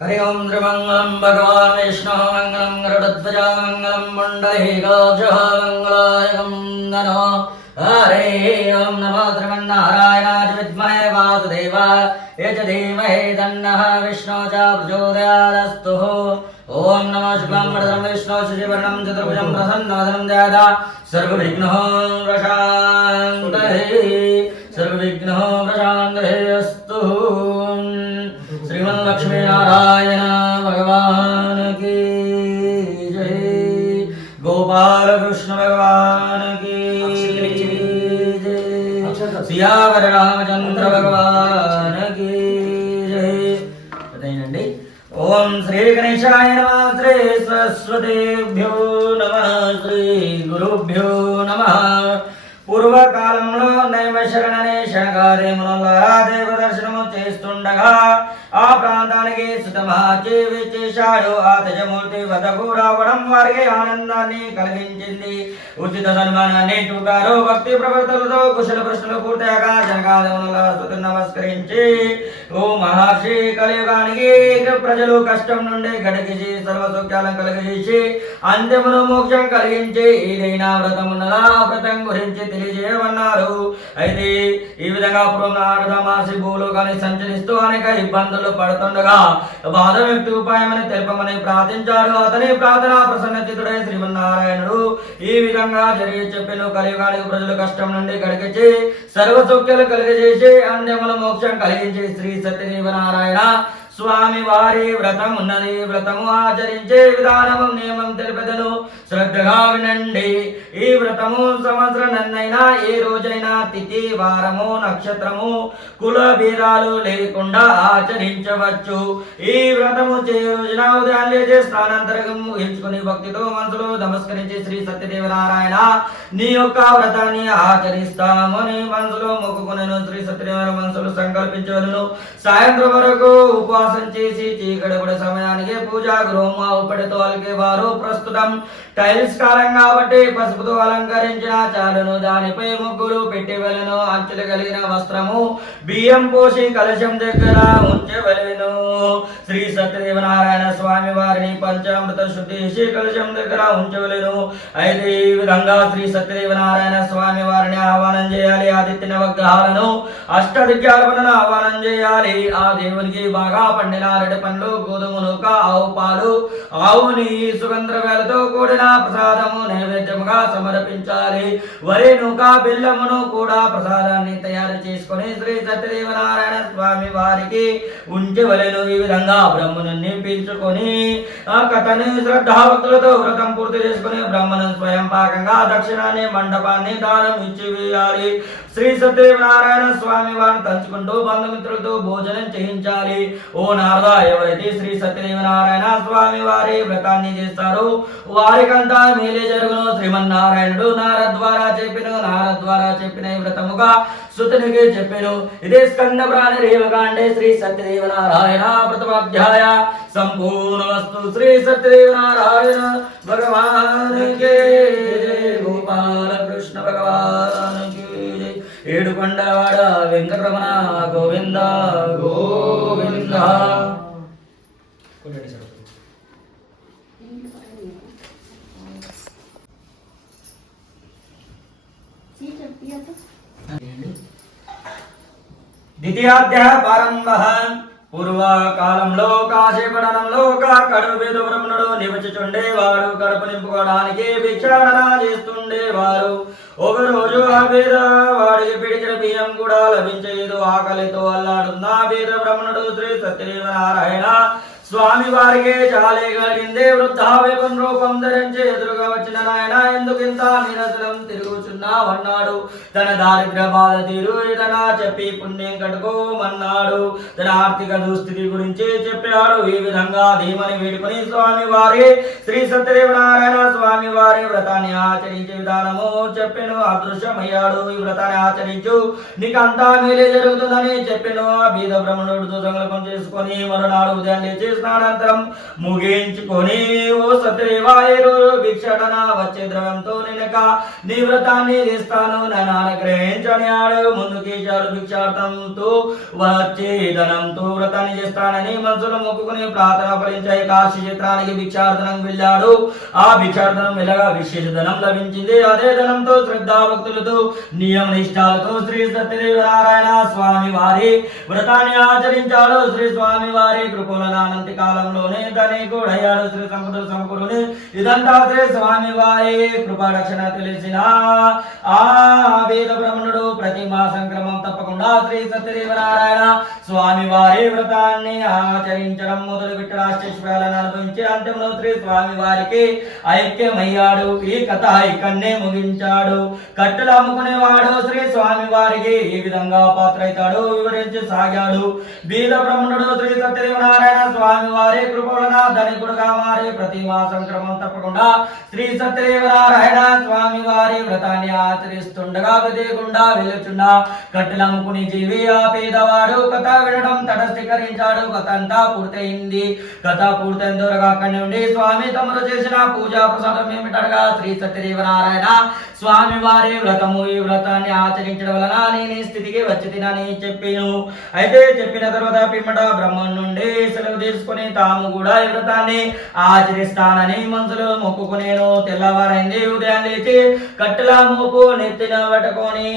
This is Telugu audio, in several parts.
हरि ओं त्रिमङ्गलं भगवान् विष्णुः मङ्गलं गरुडध्वजा मङ्गलं मुण्डलीकाक्षः मङ्गलायकं नमः। हरे ओं नमो श्रीमन्नारायणाय विद्महे वासुदेवाय। य च धीमहि तन्नः विष्णु च प्रचोदयादस्तु। ॐ नमः शुक्लं वरदं विष्णु शशिवर्णं चतुर्भुजं प्रसन्नवदनं ध्याता सर्वविघ्नः प्रशान्तये। सर्वविघ्नः प्रशान्तये अस्तु నారాయణ భగవాన్కి జై గోపాలకృష్ణ భగవాన్కి జై సియావర రామచంద్ర భగవాన్కి జై అదేనండి ఓం శ్రీ గణేశాయ నమ శ్రీ సరస్వతేభ్యో నమ శ్రీ గురుభ్యో నమ పూర్వకాలంలో నైమశరణ శరణకార్యముల ప్రాంతానికి సుతమహాచి ఆ తజమూర్తి వద్దకు రావడం వారికి ఆనందాన్ని కలిగించింది. ఉచిత సన్మానాన్ని చూపారు భక్తి ప్రవర్తనతో కుశల ప్రశ్నలు పూర్తయ్యాక జనగాదేమునుల స్థుతి నమస్కరించి ఓ మహర్షి కలియుగానికి ప్రజలు కష్టం నుండి గడిగించి సర్వ కలిగించి అంత్యమును మోక్షం కలిగించి ఏదైనా వ్రతం ఉన్నదా వ్రతం గురించి తెలియజేయమన్నారు. అయితే ఈ విధంగా పూర్వం నారద మహర్షి భూలోకాన్ని సంచరిస్తూ అనేక ఇబ్బందులు పడుతుండగా బాధం వ్యక్తి ఉపాయమని తెలుపమని ప్రార్థించాడు. అతని ప్రార్థన ప్రసన్నచితుడై శ్రీమన్నారాయణుడు. ఈ విధంగా జరిగి చెప్పిన. కలియుగానికి ప్రజలు కష్టం నుండి గడిగించి సర్వ సౌఖ్యాలు కలిగజేసి అంత్యముల మోక్షం కలిగించి శ్రీ సత్యదేవ నారాయణ. స్వామి వారి వ్రతం ఉన్నది. వ్రతము ఆచరించే విధానము నియమం తెలిపెదను. శ్రద్ధగా వినండి. ఈ వ్రతము సంవత్సరం నన్నైనా ఏ రోజైనా తిథి వారము నక్షత్రము కుల భేదాలు లేకుండా ఆచరించవచ్చు. ఈ వ్రతము చే రోజున ఉదయం లేచే స్నానాంతరం ఎంచుకుని భక్తితో మనసులో నమస్కరించి శ్రీ సత్యదేవనారాయణ నీ యొక్క వ్రతాన్ని ఆచరిస్తాము. నీ మనసులో మొక్కుకునేను. శ్రీ సత్యదేవ మనసులో సంకల్పించవలను. సాయంత్రం వరకు ఉపవాసం ఉపవాసం చేసి చీకటి సమయానికి పూజా గృహం ఉప్పటితో అలికే వారు ప్రస్తుతం. టైల్స్ కాలం కాబట్టి పసుపుతో అలంకరించిన చాలును దానిపై ముగ్గులు పెట్టి వెళ్ళను అంచులు కలిగిన వస్త్రము బియ్యం పోసి కలశం దగ్గర ఉంచవలను. శ్రీ సత్యదేవనారాయణ స్వామి వారిని పంచామృత శుద్ధి చేసి కలశం దగ్గర ఉంచవలను. అయితే ఈ విధంగా శ్రీ సత్యదేవనారాయణ స్వామి వారిని ఆహ్వానం చేయాలి. ఆదిత్య నవగ్రహాలను అష్టదిగ్గాలను ఆహ్వానం చేయాలి. ఆ దేవునికి బాగా పండిన అరటి పండ్లు గోధుమ ఆవు పాలు ఆవు నెయ్యి సుగంధ వేలతో కూడిన ప్రసాదము నైవేద్యముగా సమర్పించాలి. వరి నూక బెల్లమును కూడా ప్రసాదాన్ని తయారు చేసుకుని శ్రీ సత్యదేవనారాయణ స్వామి వారికి ఉంచవలెను ఈ విధంగా బ్రహ్మను నింపించుకొని ఆ కథని శ్రద్ధాభక్తులతో వ్రతం పూర్తి చేసుకుని బ్రహ్మను స్వయం పాకంగా దక్షిణాన్ని మండపాన్ని దానం ఇచ్చి వేయాలి. శ్రీ సత్యనారాయణ స్వామి వారిని తలుచుకుంటూ బంధుమిత్రులతో భోజనం చేయించాలి. ఓ ఓ నారద ఎవరైతే శ్రీ సత్యదేవనారాయణ స్వామి వారి వ్రతాన్ని చేస్తారో వారికంతా మేలే జరుగును. శ్రీమన్నారాయణుడు నారద ద్వారా చెప్పిన నారద ద్వారా చెప్పిన ఈ వ్రతముగా సుతునికి చెప్పాను. ఇదే స్కంద ప్రాణి రేవకాండే శ్రీ సత్యదేవనారాయణ ప్రథమాధ్యాయ. సంపూర్ణ వస్తు శ్రీ సత్యదేవనారాయణ భగవాన్ కే గోపాల కృష్ణ భగవాన్ ఏడుకొండవాడ వెంకటరమణ గోవింద గోవింద. ద్వితీయాధ్యాయ ప్రారంభ. పూర్వకాలంలో కాశీపడనంలో ఒక కడుపు పేద బ్రహ్మణుడు నివసించుండేవాడు కడుపు నింపుకోవడానికి భిక్షాటన చేస్తుండేవారు ఒక రోజు ఆ పేద వాడికి పిడికిన బియ్యం కూడా లభించేదు. ఆకలితో అల్లాడున్న ఆ పేద బ్రహ్మణుడు శ్రీ సత్యనారాయణ స్వామి వారికి చాలే కలిగిందే వృద్ధావేపం రూపం ధరించి ఎదురుగా వచ్చిన నాయన ఎందుకు ఇంత నిరసనం తిరుగుచున్నావన్నాడు తన దారిద్ర బాధ తీరు ఇతనా చెప్పి పుణ్యం కట్టుకోమన్నాడు. తన ఆర్థిక దుస్థితి గురించి చెప్పాడు. ఈ విధంగా ధీమని వేడుకొని స్వామి వారి శ్రీ సత్యదేవనారాయణ స్వామి వారి వ్రతాన్ని ఆచరించే విధానము చెప్పెను అదృశ్యమయ్యాడు. ఈ వ్రతాన్ని ఆచరించు. నీకంతా మీరే జరుగుతుందని చెప్పెను. ఆ బీద బ్రహ్మణుడితో సంకల్పం చేసుకొని మరునాడు ఉదయం లేచి స్నానంతరం ముగించుకొని ఓ సత్యవాయరు భిక్షటన వచ్చే ద్రవంతో నినక నీ వ్రతాన్ని తీస్తాను. నన్ను ఆడు ముందుకి భిక్షార్థంతో వచ్చే ధనంతో వ్రతాన్ని చేస్తానని మనసులో మొక్కుకుని ప్రార్థన ఫలించాయి. కాశీ చిత్రానికి భిక్షార్థనం వెళ్ళాడు. ఆ భిక్షార్థనం వెళ్ళగా విశేష ధనం లభించింది. అదే ధనంతో శ్రద్ధాభక్తులతో నియమ నిష్ఠాలతో శ్రీ సత్యదేవ నారాయణ స్వామి వారి వ్రతాన్ని ఆచరించాడు. శ్రీ స్వామి వారి అలాంటి కాలంలోనే ధనికుడయ్యాడు శ్రీ సంపద సంకుడుని ఇదంతా శ్రీ స్వామి వారి కృపారక్షణ తెలిసిన ఆ వేద బ్రహ్మణుడు ప్రతి మాసం క్రమం తప్పకుండా శ్రీ సత్యదేవ నారాయణ స్వామి వారి వ్రతాన్ని ఆచరించడం మొదలు పెట్టిన అనుభవించి అంత్యంలో శ్రీ స్వామి వారికి ఐక్యమయ్యాడు. ఈ కథ ఇక్కడనే ముగించాడు. కట్టెలు అమ్ముకునేవాడు శ్రీ స్వామి వారికి ఈ విధంగా పాత్ర అవుతాడు వివరించి సాగాడు. బీద బ్రహ్మణుడు శ్రీ సత్యదేవ నారాయణ స్వామి వారి ధనికుడుగా మారి ప్రతి మాసం క్రమం తప్పకుండా శ్రీ సత్యదేవ నారాయణ స్వామి వారి వ్రతాన్ని ఆచరిస్తుండగా విదేకుండా వెళ్ళుచున్న కట్టెలు అమ్ముకుని జీవి ఆ పేదవాడు కథ వినడం తటస్థీకరించాడు. కథ అంతా పూర్తయింది. కథ పూర్తయిన దూరగా అక్కడి నుండి స్వామి తమరు చేసిన పూజా ప్రసాదం ఏమిటనగా శ్రీ సత్యదేవ నారాయణ స్వామి వారి వ్రతము ఈ వ్రతాన్ని ఆచరించడం వలన నేను స్థితికి వచ్చి తినని చెప్పాను. అయితే చెప్పిన తర్వాత పిమ్మట బ్రహ్మం నుండి సెలవు తీసుకుని తాము కూడా ఈ వ్రతాన్ని ఆచరిస్తానని మనసులో మొక్కుకునేను. తెల్లవారైంది ఉదయం లేచి కట్టెల మోపు నెత్తిన పట్టుకొని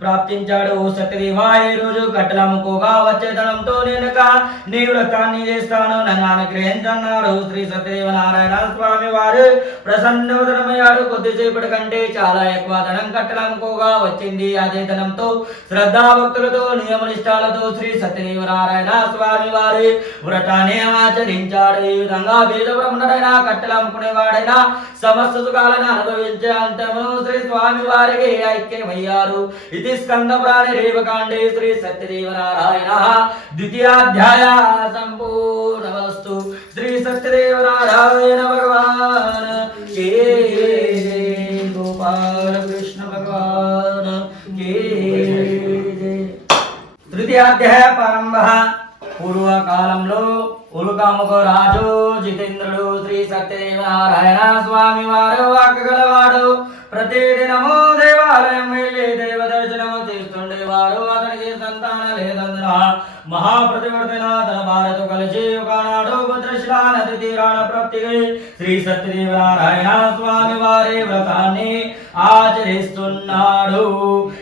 ప్రాప్తించాడు. సత్యదేవా ఈ రోజు కట్టెల ముక్కుగా వచ్చే ధనంతో నేనక నీ వ్రతాన్ని చేస్తాను. నన్ను అనుగ్రహించన్నారు శ్రీ సత్యదేవ నారాయణ స్వామి వారు. ప్రసన్నోదనమయ్యాడు కొద్దిసేపటి కంటే చాలా ఎక్కువ ధనం కట్టెల వచ్చింది. అదే ధనంతో శ్రద్ధాభక్తులతో నియమనిష్టాలతో శ్రీ సత్యదేవ నారాయణ స్వామి వారి వ్రతాన్ని ఆచరించాడు. ఈ విధంగా బీద బ్రహ్మణుడైన కట్టెలు సమస్త సుఖాలను అనుభవించే అంతము శ్రీ స్వామి వారికి ఐక్యమయ్యారు. ఇది స్కంద పురాణే రేవకాండే శ్రీ సత్యదేవ నారాయణ ద్వితీయాధ్యాయ సంపూర్ణమస్తు. శ్రీ సత్యదేవ భగవాన్. గోపాల కృష్ణ భగవాన్ తృతీయాధ్యాయ ప్రారంభ. పూర్వకాలంలో ఉరుకాముక రాజు జితేంద్రుడు శ్రీ సత్యదేవనారాయణ స్వామి వారు వాక్కగలవాడు ప్రతిదినము దేవాలయం వెళ్ళి లేదందున మహాప్రతివర్తన తన భార్యతో కలిసి ఒకనాడు భద్రశిలా ఆచరిస్తున్నాడు.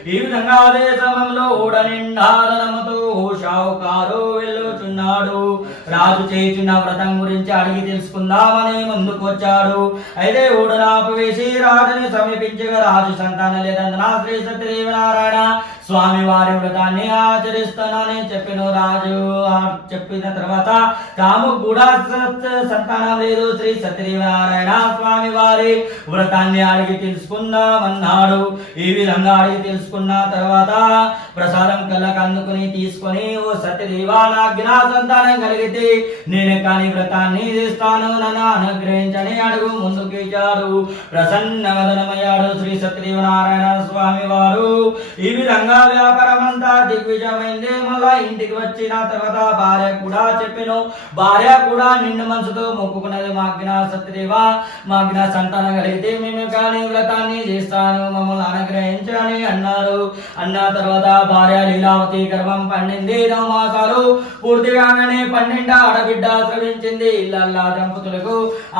ఈ విధంగా అదే సమయంలో ఊడ నిండా ధనముతో షావుకారు వెళ్ళుచున్నాడు. రాజు చేయుచున్న వ్రతం గురించి అడిగి తెలుసుకుందామని ముందుకు వచ్చాడు అయితే ఊడనాపు వేసి రాజుని సమీపించగా రాజు సంతానం లేదందున శ్రీ సత్యదేవనారాయణ స్వామి వారి వ్రతాన్ని ఆచరిస్తానని చెప్పిన రాజు. చెప్పిన తర్వాత తాము కూడా సంతానం లేదు. శ్రీ సత్యదేవనారాయణ స్వామి వారి వ్రతాన్ని అడిగి అన్నాడు ఈ విధంగా అడిగి తెలుసుకున్న తర్వాత ప్రసాదం కళ్ళకు అందుకుని తీసుకొని ఓ సత్యదేవా నా జ్ఞా సంతానం కలిగితే నేను కానీ వ్రతాన్ని చేస్తాను. నన్ను అనుగ్రహించని అడుగు ముందుకేచాడు ఇచ్చాడు. ప్రసన్నవదనమయ్యాడు శ్రీ సత్యదేవనారాయణ స్వామి వారు. ఈ విధంగా వ్యాపారం అంతా దిగ్విజయమైంది. మళ్ళా ఇంటికి వచ్చిన తర్వాత భార్య కూడా చెప్పాను. భార్య కూడా నిండు మనసుతో మొక్కుకున్నది మా జ్ఞా సత్యదేవ మా జ్ఞా సంతానం కలిగితే మేము కానీ వ్రతాన్ని చేస్తాను మమ్మల్ని అనుగ్రహించని అన్నారు. అన్న తర్వాత భార్య లీలావతి గర్భం పండింది నవ మాసాలు పూర్తిగానే పన్నెండ ఆడబిడ్డ శ్రమించింది ఇళ్ళల్లా దంపతులకు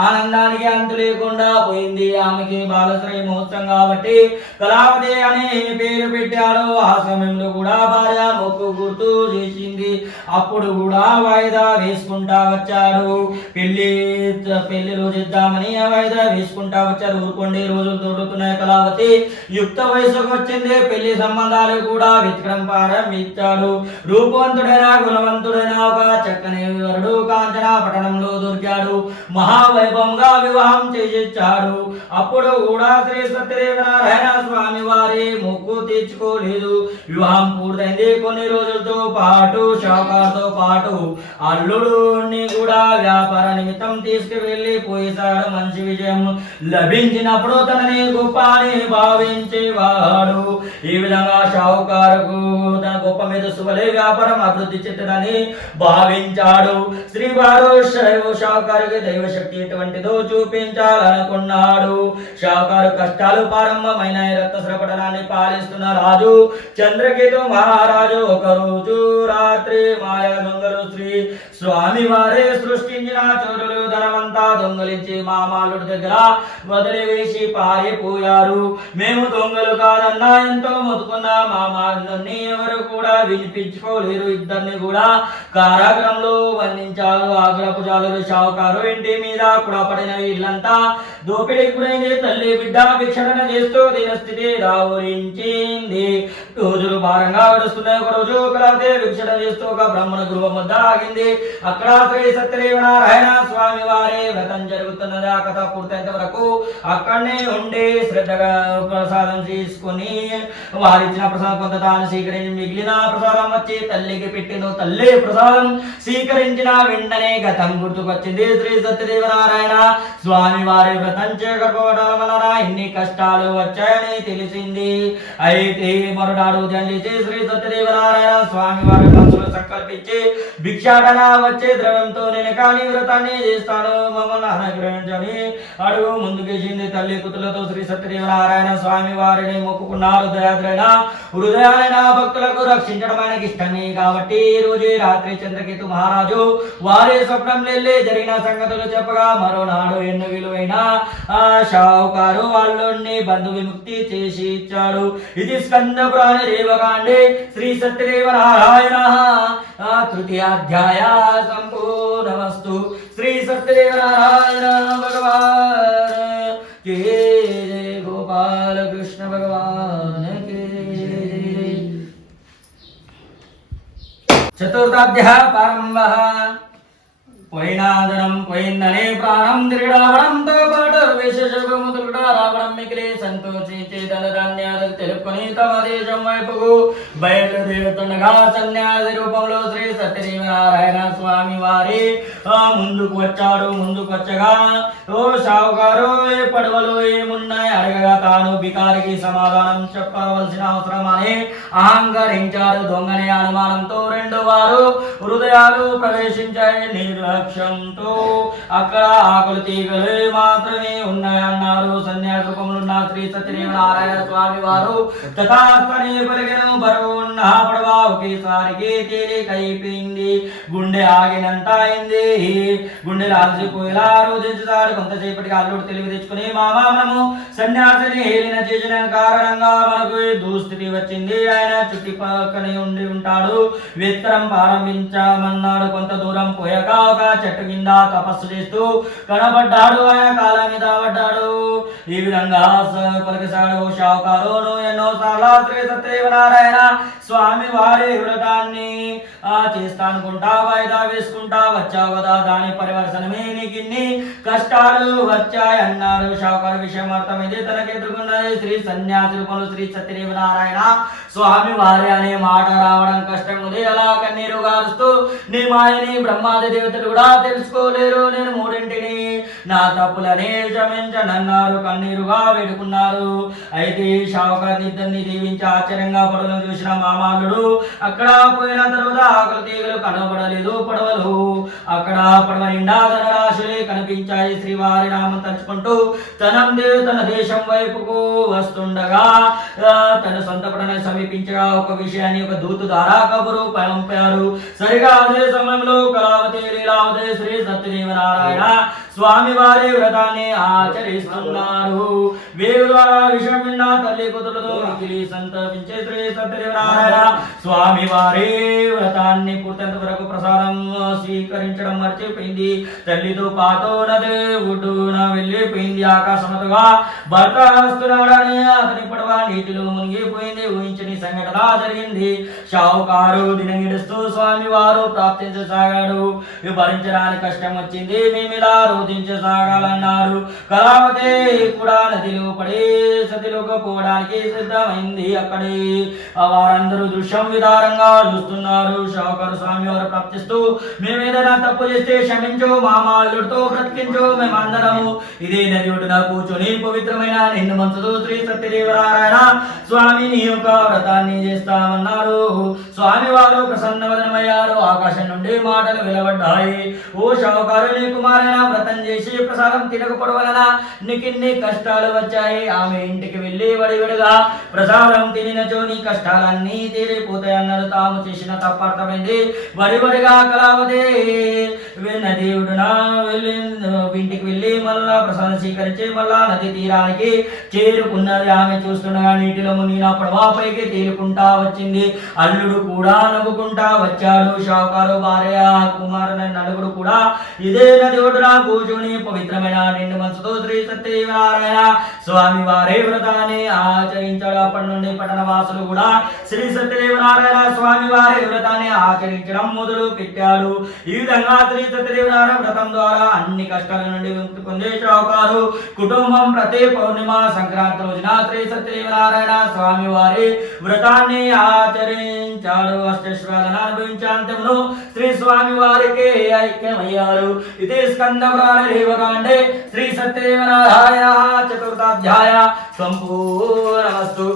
ఆనందానికి అంతు లేకుండా పోయింది. ఆమెకి బాలశ్రీ ముహూర్తం కాబట్టి కళావతి అనే పేరు పెట్టారు. ఆ సమయంలో కూడా భార్య మొక్కు గుర్తు చేసింది. అప్పుడు కూడా వాయిదా వేసుకుంటా వచ్చాడు. పెళ్ళి పెళ్ళి రోజు ఇద్దామని ఆ వాయిదా వేసుకుంటా వచ్చారు ఊరుకోండి రోజులు దొరుకుతున్నాయి కళావతి. యుక్త వయసుకు వచ్చింది పెళ్ళి సంబంధాలు కూడా వెతకడం ప్రారంభించాడు రూపవంతుడైన గుణవంతుడైన ఒక చక్కని వరుడు కాంచన పట్టణంలో దొరికాడు. మహావైభవంగా వివాహం చేసిచ్చాడు. అప్పుడు కూడా శ్రీ సత్యదేవనారాయణ స్వామి వారి మొక్కు తీర్చుకోలేదు. వివాహం పూర్తయింది. కొన్ని రోజులతో పాటు షాకార్తో పాటు అల్లుడుని కూడా వ్యాపార నిమిత్తం తీసుకువెళ్ళి పోయేశాడు మంచి విజయం లభించినప్పుడు తనని గొప్ప అని భావించేవాడు. ఈ విధంగా షావుకారుకు తన గొప్ప మీద సువలే వ్యాపారం అభివృద్ధి చెందదని భావించాడు. శ్రీవారు షావుకారుకి దైవశక్తి ఎటువంటిదో చూపించాలనుకున్నాడు. షావుకారు కష్టాలు ప్రారంభమైన ఈ రక్తస్రపటనాన్ని పాలిస్తున్న రాజు చంద్రకేతు మహారాజు ఒక రోజు రాత్రి మాయా దొంగలు శ్రీ స్వామి వారే సృష్టించిన చోరులు ధనమంతా దొంగలించి మామాలుడి దగ్గర వదిలివేసి పారిపోయారు. మేము దొంగలు కాదన్నా ఎంతో మొత్తుకున్నా మా మాటలన్నీ ఎవరు కూడా వినిపించుకోలేరు. ఇద్దరిని కూడా కారాగ్రంలో బంధించారు. ఆగ్రపు జాలరు షావుకారు ఇంటి మీద కూడా పడిన వీళ్ళంతా దోపిడీ గురైంది. తల్లి బిడ్డ భిక్షణ చేస్తూ దీనస్థితి రావురించింది. రోజులు భారంగా గడుస్తున్నాయి. ఒక రోజు ఒకలాతే భిక్షణ చేస్తూ ఒక బ్రాహ్మణ గృహం వద్ద ఆగింది. అక్కడ శ్రీ సత్యదేవ నారాయణ స్వామి వారి వ్రతం జరుగుతున్నది. ఆ కథ పూర్తయినంత వరకు అక్కడనే ఉండి శ్రద్ధగా ప్రసాదం తీసుకొని వారిచ్చిన ప్రసాదం కొంత తాను స్వీకరించి మిగిలిన ప్రసాదం వచ్చి తల్లికి పెట్టిను తల్లి ప్రసాదం స్వీకరించిన వెంటనే గతం గుర్తుకొచ్చింది శ్రీ సత్యదేవనారాయణ. స్వామి వారి వ్రతం చేయకపోవడం వలన ఇన్ని కష్టాలు వచ్చాయని తెలిసింది. అయితే మరునాడు ఉదయం శ్రీ సత్యదేవనారాయణ స్వామి వారి సంకల్పించి భిక్షాటన వచ్చే ద్రవంతో నేను కానీ వ్రతాన్ని చేస్తాను. మమ్మల్ని అనుగ్రహించని అడుగు ముందుకేసింది తల్లి కుతులతో శ్రీ సత్యదేవ స్వామి వారిని మొక్కుకున్నారు. దయాద్రైన హృదయాలైన భక్తులకు రక్షించడం ఆయనకి ఇష్టమే కాబట్టి ఈ రోజు రాత్రి చంద్రకేతు మహారాజు వారి స్వప్నం వెళ్ళి జరిగిన సంగతులు చెప్పగా మరోనాడు ఎన్నో విలువైన ఆ షావుకారు వాళ్ళని బంధు విముక్తి చేసి ఇచ్చాడు. ఇది స్కంద ప్రాణ రేవకాండే శ్రీ సత్యదేవ నారాయణ. ఆ తృతీయాధ్యాయ సంపూర్ణమస్తు శ్రీ సత్యదేవ నారాయణ భగవాన్ కే జయ గోపాల కృష్ణ భగవాన్ కే జయ. చతుర్థాధ్యాయ ప్రారంభ. పోయినాదనం పోయిందనే ప్రాణం రావడం మిగిలి సంతోషించి తన ధాన్యాలు తెలుపుకొని తమ దేశం వైపుకు బయలుదేరుతుండగా సన్యాసి రూపంలో శ్రీ సత్యనారాయణ స్వామి వారి ముందుకు వచ్చాడు. ముందుకు వచ్చగా ఓ షావుకారు ఏ పడవలు ఏమున్నాయి? అడగగా తాను బికారికి సమాధానం చెప్పవలసిన అవసరం అని అహంకరించారు. దొంగని అనుమానంతో రెండు వారు హృదయాలు ప్రవేశించాయి. నిర్లక్ష్యంతో అక్కడ ఆకులు తీగలు మాత్రమే ఉన్నాయన్నారు. సన్యాస రూపంలో ఉన్న శ్రీ సత్యదేవ నారాయణ స్వామి వారు. తథాస్తని పరిగణం బరువు ఉన్న పడవ ఒకేసారికి తేలికైపోయింది గుండె ఆగినంత అయింది. గుండె లాల్చిపోయేలా రోధించుతాడు. కొంతసేపటికి అల్లుడు తెలివి తెచ్చుకుని మామా మనము సన్యాసిని హేళన చేసిన కారణంగా మనకు దుస్థితి వచ్చింది. ఆయన చుట్టుపక్కనే ఉండి ఉంటాడు. విత్తనం ప్రారంభించామన్నాడు. కొంత దూరం పోయాక ఒక చెట్టు కింద తపస్సు చేస్తూ కనబడ్డాడు. ఆయన కాళ్ళ మీద పడ్డాడు. ఈ విధంగా స- పలికిసాడు ఎన్నో సార్లు శ్రీ సత్యదేవ నారాయణ స్వామి వారి వ్రతాన్ని చేస్తానుకుంటా చేస్తా అనుకుంటా వాయిదా వేసుకుంటా వచ్చావు కదా దాని పరివర్తనమే నీకిన్ని కష్టాలు వచ్చాయి అన్నారు షావుకారు విషయం అర్థం తనకి ఎదుర్కొన్నది శ్రీ సన్యాసి రూపంలో శ్రీ సత్యదేవ నారాయణ స్వామి వారి అనే మాట రావడం కష్టం ఉంది. అలా కన్నీరు గారుస్తూ నీ మాయని బ్రహ్మాది దేవతలు కూడా తెలుసుకోలేరు. నేను మూడింటిని నా తప్పులనే క్షమించనన్నారు. కన్నీరుగా వేడుకున్నారు. అయితే షావకర్ ఇద్దరిని దీవించి ఆశ్చర్యంగా పడడం చూసిన మామాలుడు అక్కడ పోయిన తర్వాత ఆకలి తీగలు కనబడలేదు పడవలు. అక్కడ పడవ నిండా ధనరాశులే కనిపించాయి. శ్రీవారి నామం తలుచుకుంటూ తనందే తన దేశం వైపుకు వస్తుండగా తన సొంత పడని సమీపించగా ఒక విషయాన్ని ఒక దూత ద్వారా కబురు పంపారు. సరిగా అదే సమయంలో కళావతి లీలావతి శ్రీ సత్యదేవ నారాయణ స్వామి వారి వ్రతాన్ని ఆచరిస్తున్నారు. వేరు ద్వారా విషయం విన్న తల్లి కుతులతో మిగిలి సంతపించే శ్రీ సత్యదేవ నారాయణ స్వామి వారి వ్రతాన్ని పూర్తయినంత వరకు ప్రసాదం స్వీకరించడం మర్చిపోయింది. తల్లితో పాతో నది ఒడ్డున వెళ్ళిపోయింది ఆకాశమతుగా. భర్త వస్తున్నాడని అతని పడవ నీటిలో మునిగిపోయింది. ఊహించని సంఘటన జరిగింది. షావుకారు దినగిడుస్తూ స్వామి వారు ప్రార్థించసాగాడు ఇవి భరించడానికి కష్టం వచ్చింది. మేము ఇలా రోధించసాగాలన్నారు కళావతి కూడా నదిలో పడే సతిలోకి పోవడానికి సిద్ధమైంది అక్కడే. వారందరూ దృశ్యం విధారంగా చూస్తున్నారు. షాకరు స్వామి వారు ప్రాప్తిస్తూ మేమేదైనా తప్పు చేస్తే క్షమించు మామాలుడితో బ్రతికించు మేమందరము. ఇదే నది ఒడ్డున కూర్చొని పవిత్రమైన నిన్ను మంచుతో శ్రీ సత్యదేవనారాయణ స్వామి నీ యొక్క వ్రతాన్ని చేస్తామన్నారు. స్వామి వారు ప్రసన్నవదనమయ్యారు. ఆకాశం నుండి మాటలు వెలవడ్డాయి. ఓ షావుకారు నీ కుమారైన వ్రతం చేసి ప్రసాదం తినకపోవడం వలన నీకిన్ని కష్టాలు వచ్చాయి. ఆమె ఇంటికి వెళ్ళి వడివిడిగా ప్రసాదం తినినచో నీ కష్టాలన్నీ తీరిపోతాయన్నారు తాము చేసిన తప్పర్థమైంది. వడివడిగా కళావతి నదీవుడున వెళ్ళి ఇంటికి వెళ్ళి మళ్ళా ప్రసాదం స్వీకరించి మళ్ళా నది తీరానికి చేరుకున్నది ఆమె చూస్తుండగా నీటిలో మునిగిన పడవాపైకి తేలుకుంటా వచ్చింది. అల్లుడు కూడా నవ్వుకుంటా వచ్చాడు. షావుకారు భార్య కుమారుని నలుగురు కూడా ఇదే నది ఒడ్డున కూర్చొని పవిత్రమైన నిండు మనసుతో శ్రీ సత్యనారాయణ స్వామి వారే వ్రతాన్ని ఆచరించడం అప్పటి నుండి పట్టణ వాసులు కూడా శ్రీ సత్యదేవనారాయణ స్వామి వారి వ్రతాన్ని ఆచరించడం మొదలు పెట్టారు ఈ విధంగా శ్రీ సత్యదేవనారాయణ వ్రతం ద్వారా అన్ని కష్టాల నుండి విముక్తి పొందే చౌకారు కుటుంబం ప్రతి పౌర్ణిమ సంక్రాంతి రోజున శ్రీ సత్యదేవనారాయణ స్వామి వారి వ్రతాన్ని ఆచరించాడు. అష్టశ్వరాలను అనుభవించాంతమును శ్రీ స్వామి వారికి ఐక్యమయ్యారు. ఇది స్కంద పురాణ రేవకాండే శ్రీ సత్యదేవనారాయణ చతుర్థాధ్యాయ. సంపూర్ణమస్తు.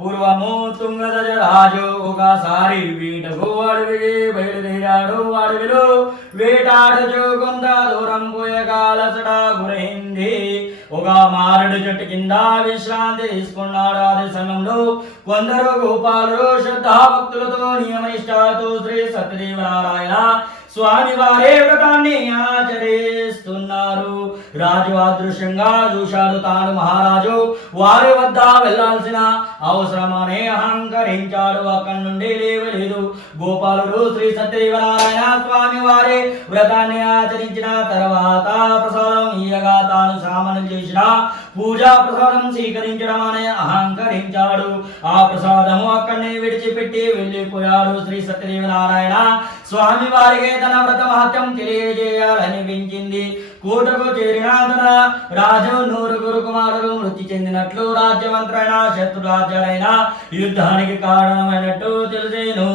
పూర్వము తుంగదజ రాజు ఒకసారి వీటకు అడవికి బయలుదేరాడు అడవిలో వేటాడుచు కొంత దూరం పోయగాలసట గురైంది ఒక మారడు చెట్టు కింద విశ్రాంతి తీసుకున్నాడు అదే సమయంలో కొందరు గోపాలు శ్రద్ధాభక్తులతో నియమనిష్టాలతో శ్రీ సత్యదేవనారాయణ స్వామి వారే వ్రతాన్ని ఆచరిస్తున్నారు. రాజు అదృశ్యంగా చూశాడు తాను మహారాజు వారి వద్ద వెళ్ళాల్సిన అవసరమనే అహంకరించాడు. అక్కడి నుండి లేవలేదు. గోపాలుడు శ్రీ సత్యనారాయణ స్వామి వారి వ్రతాన్ని ఆచరించిన తర్వాత ప్రసాదం ఇయ్యగా తాను శ్రామణం చేసిన పూజా ప్రసాదం స్వీకరించడం అనే అహంకరించాడు. ఆ ప్రసాదము అక్కడనే విడిచిపెట్టి వెళ్ళిపోయాడు శ్రీ సత్యదేవనారాయణ. స్వామి వారికే తన వ్రత మహత్యం తెలియజేయాలనిపించింది కూటకు చేరిన తన రాజు నూరు కుమారులు మృతి చెందినట్లు రాజ్యమంత్రైన శత్రురాజ్యాలైన యుద్ధానికి కారణమైనట్టు తెలిసేను.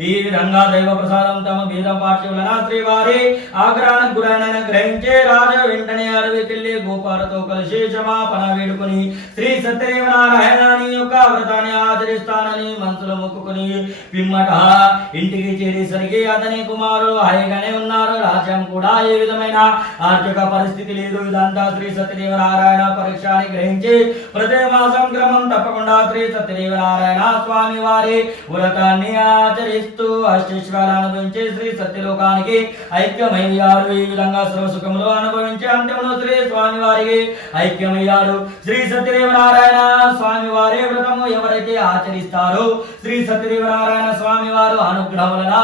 ఈ విధంగా దైవ ప్రసాదం తమ బీదం పాఠ్యులన శ్రీవారి ఆగ్రహానికి గురైన గ్రహించే రాజు వెంటనే అడవికెళ్ళి గోపాలతో కలిసి క్షమాపణ వేడుకుని శ్రీ సత్యదేవనారాయణ యొక్క వ్రతాన్ని ఆచరిస్తానని మనసులో మొక్కుకుని పిమ్మట ఇంటికి చేరేసరికి అతని కుమారుడు హాయిగానే ఉన్నారు. రాజ్యం కూడా ఏ విధమైన ఆర్థిక పరిస్థితి లేదు. ఇదంతా శ్రీ సత్యదేవనారాయణ పరీక్ష అని గ్రహించి ప్రతి మాసం క్రమం తప్పకుండా శ్రీ సత్యదేవనారాయణ స్వామి వారి వ్రతాన్ని ఆచరిస్తూ అష్టేశ్వరాలు అనుభవించి శ్రీ సత్యలోకానికి ఐక్యమయ్యారు. ఈ విధంగా సర్వసుఖములు అనుభవించి అంత్యమును శ్రీ స్వామి వారికి ఐక్యమయ్యారు. శ్రీ సత్యదేవనారాయణ స్వామి వారి వ్రతము ఎవరైతే ఆచరిస్తారో శ్రీ సత్యదేవనారాయణ స్వామి వారు అనుగ్రహముల వలన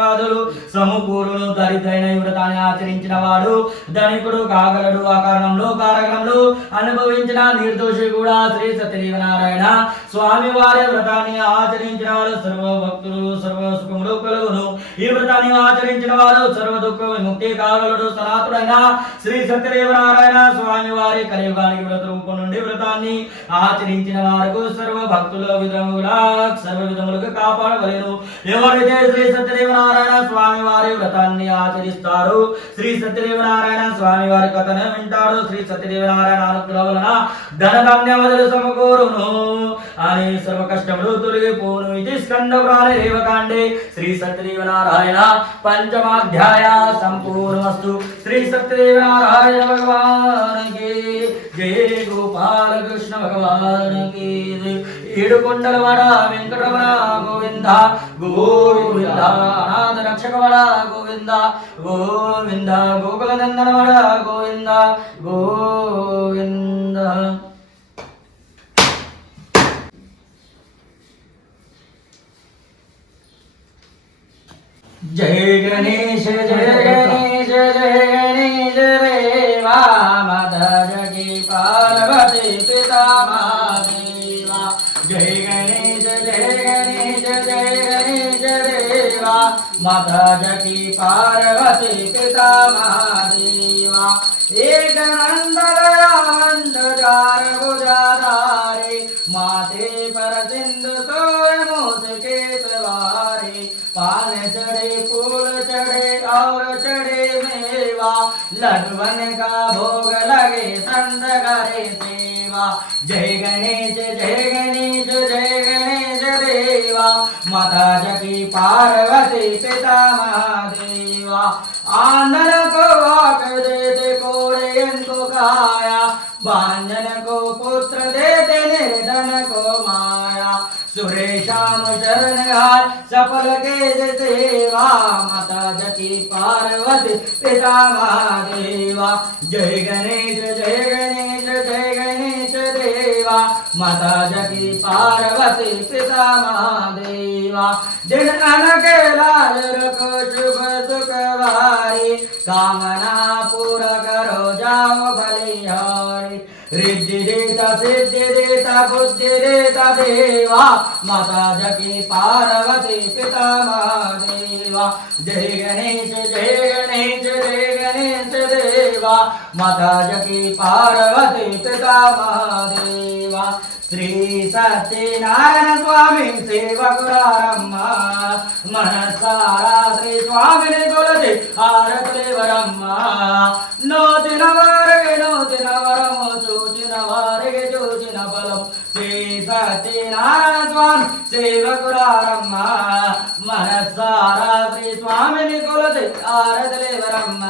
ధన్యవాదులు సమకూరును దరిద్రైన ఈ ఆచరించిన వాడు ధనికుడు కాగలడు. ఆ కారణంలో కారకంలో అనుభవించిన నిర్దోషి కూడా శ్రీ సత్యదేవనారాయణ స్వామి వారి వ్రతాన్ని ఆచరించిన వారు సర్వ భక్తులు సర్వ సుఖములు కలుగును. ఈ వ్రతాన్ని ఆచరించిన వారు సర్వ దుఃఖ విముక్తి కాగలడు. సనాతుడైన శ్రీ సత్యదేవనారాయణ స్వామి వారి కలియుగానికి వ్రత రూపం నుండి వ్రతాన్ని ఆచరించిన వారికి సర్వ భక్తుల విధముగా సర్వ విధములుగా కాపాడవలేను. ఎవరైతే శ్రీ సత్యదేవనారాయణ సత్యదేవనారాయణ స్వామి వారి వ్రతాన్ని ఆచరిస్తారు. శ్రీ సత్యదేవనారాయణ స్వామి వారి కథను వింటారు. శ్రీ సత్యదేవనారాయణ అనుగ్రహం వలన ధన ధాన్యవదులు సమకూరును. అని సర్వ కష్టములు తొలగిపోను. ఇది స్కంద ప్రాణి రేవకాండే శ్రీ సత్యదేవనారాయణ పంచమాధ్యాయ సంపూర్ణమస్తు. శ్రీ సత్యదేవనారాయణ భగవానికి జయ గోపాలకృష్ణ భగవానికి ఏడుకొండలవాడ వెంకటరమణ గోవింద గోవింద అనాథ రక్షకవాడ గోవింద గోవింద గోకుల నందనవాడ గోవింద గోవింద. జయ గణేశ జయ గణేశ జయ గణేశ రే రామ జగీ పార్వతి పితామాదే जय गणेश जय गणेश जय गणेश देवा माता जकी पार्वती पिता महादेवा। एक नंदयानंद चार भुजाधारे माते पर सिंधु सोय मोस के सवारे। पान चढ़े, फूल चढ़े, और चढ़े मेवा। लडवन का भोग लगे संत करे सेवा जय गणेश जय गणेश जय गणेश देवा। माता जकी पार्वती पिता महादेवा। आंधन को वाक देते, कोड़े को काया बांधन को पुत्र देते, निर्धन को माया। सुरेशाम शरण हार, सफल के सेवा। माता जकी पार्वती पिता महादेवा। जय गणेश जय गणेश जय गणेश देवा माता जकी पार्वती पिता महादेवा दिन अन के लाल रखो शुभ सुख वारी कामना पूरा करो जाओ बलिहारी रिद्धि देता सिद्धि देता बुद्धि देता देवा माता जकी पार्वती पिता महादेवा जय गणेश जय गणेश जय गणेश దేవా మదజకి పార్వతి పితామహాదేవా. శ్రీ సత్యనారాయణ స్వామి సేవకురారమ్మ మనసారా శ్రీ స్వామిని కొలది ఆరతులేవరమ్మ. నూతిన వారికి నూతిన వరము చూచిన వారికి చూసి సత్యనారాయణ స్వామి సేవకురారమ్మ మనసారా శ్రీ స్వామిని కొలది ఆరదలేవరమ్మ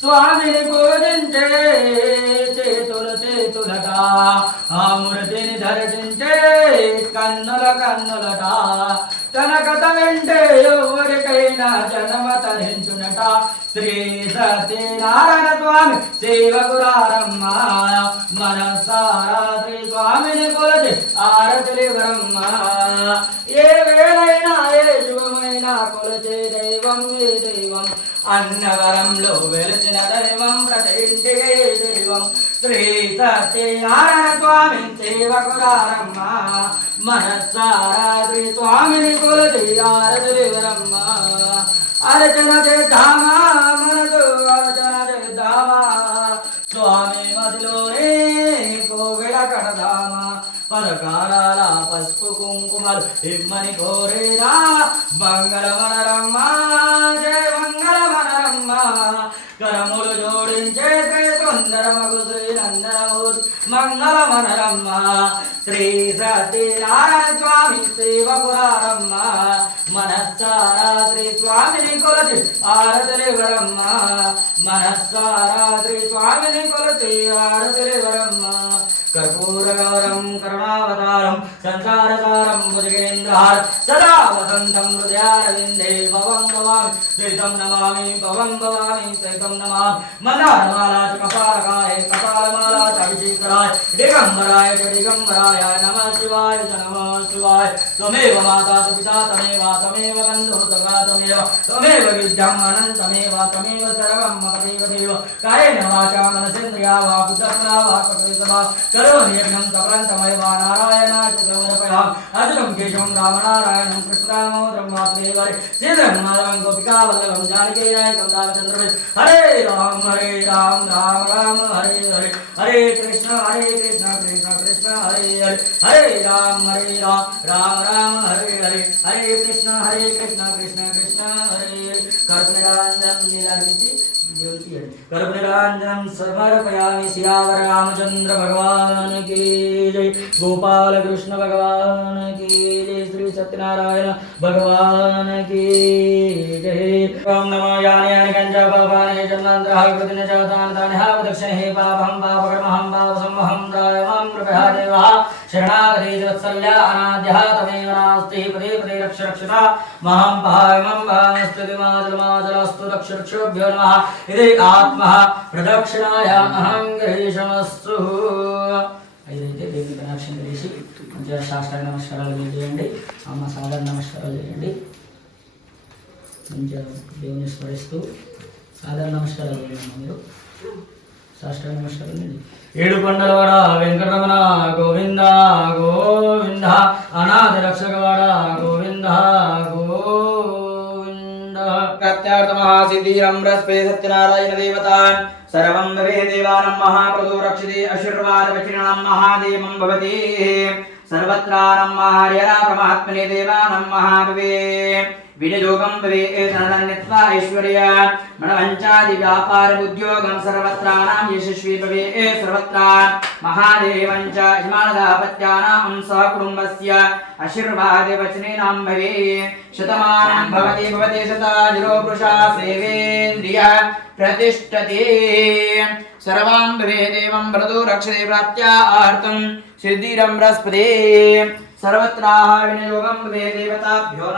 స్వామిని పూజించే చేతులు చేతులట ఆ మూర్తిని దర్శించే కన్నుల కన్నులట. తన కథ వింటే ఎవరికైనా జనమ తరించునట శ్రీ సత్యనారాయణ స్వామి శివగురారమ్మ మనసారా శ్రీ స్వామిని కొలది ఆరతులి బ్రహ్మ. ఏ వేలైనా ఏ శుభమైనా కొలచే దైవం ఏ దైవం? అన్నవరంలో వెలిచిన దైవం ప్రతి ఇంటికి దైవం? శ్రీ సత్యనారాయణ స్వామి సేవకురారమ్మ మనసారా శ్రీ స్వామిని కొలది బ్రహ్మ. అర్చన చేద్దామా మనసు అర్చన చేద్దామా స్వామి మదిలోనే కోవిడ కడదామా పరకారాల పసుపు కుంకుమలు ఇమ్మని కోరేరా మంగళ మనరమ్మ జయ మంగళ మనరమ్మ కరములు జోడించే శ్రీ సుందరమగు శ్రీ నందమూర్తి మంగళ మనరమ్మ శ్రీ సత్యనారాయణ స్వామి శివపురారమ్మ మనస్సారా శ్రీ స్వామిని కొలచి ఆరతులివరమ్మ మనస్సారా శ్రీ స్వామిని కొలచి ఆరతులివరమ్మ కర్పూరగౌరం కరుణావతారం సంసారసారం భుజగేంద్రహార సదా వసంతం హృదయారవిందే భవం భవామి శ్రీతం నమామి భవం భవామి శ్రీతం నమామి మందారమాలా చ కపాలకాయ కపాలమాలా చ అభిషేకరాయ దిగంబరాయ చ దిగంబరాయ నమ శివాయ చ నమ శివాయ త్వమేవ మాతా చ పితా తమేవ తమేవ బంధుః సఖా తమేవ త్వమేవ విద్యాం అనంతమేవ త్వమేవ సర్వం మమదేవ దేవ కాయేన వాచా మనసేంద్రియా వా బుద్ధత్మనా వా ప్రకృతిసభా यज्ञं कपलं तमयवानारायणाय सुगमनपयाम् हरे राम हरे राम राम राम हरे हरे हरे कृष्ण हरे कृष्ण कृष्ण कृष्ण हरे हरे हरे राम हरे राम राम राम हरे हरे हरे कृष्ण हरे कृष्ण कृष्ण कृष्ण हरे हरे कर्मराजन नीला कर्मनिरांजन समर्पयामि रामचंद्र भगवान की जय गोपाल कृष्ण भगवान की जय श्री सत्यनारायण भगवान की जय ओम नमो यानि यानि पापानि तानि पापकर्महं पाप कृपया देवः शरणागते वत्सल्या अनाद्यः तमेव नास्ति पदे पदे रक्ष रक्षता महां पाय मम पामस्तुतिमाजलमाजलस्तु रक्ष रक्षोभ्यो नमः इति आत्मः प्रदक्षिणाय अहं गृहीशमस्तु ఐదైతే దేవుని కటాక్షం చేసి మంచిగా శాస్త్రాంగ నమస్కారాలు చేయండి అమ్మ సాధారణ నమస్కారాలు చేయండి మంచిగా దేవుని స్మరిస్తూ సాధారణ నమస్కారాలు చేయండి అమ్మ మీరు సాష్టాంగ ఏడు కొండలవాడ వెంకటరమణ గోవింద గోవింద అనాథ రక్షకవాడ గోవింద గోవింద. ప్రత్యార్థమహాసిద్ధిరం రస్పే సత్యనారాయణ దేవతాన్. సర్వం భవే దేవానం మహాప్రదో రక్షితే అశీర్వాద వచనం మహాదేవం భవతి. సర్వత్రానం మహార్యరా పరమాత్మనే దేవానం మహాభవే. వినియోగం భవే ధనన్యత్వా ఐశ్వర్య మనవంచాది వ్యాపార ఉద్యోగం సర్వత్రానాం యశస్వి భవే సర్వత్ర మహాదేవం చ యజమానదాపత్యానాం సహ కుటుంబస్య ఆశీర్వాద వచనేనాం భవే శతమానం భవతి భవతి శతాజురో పురుషా సేవేంద్రియ ప్రతిష్టతే సర్వాం భవే దేవం వ్రతో రక్షతే ప్రాప్త్యా ఆర్తం సిద్ధిరం బృహస్పతే సర్వత్రా వినియోగం భవే దేవతాభ్యో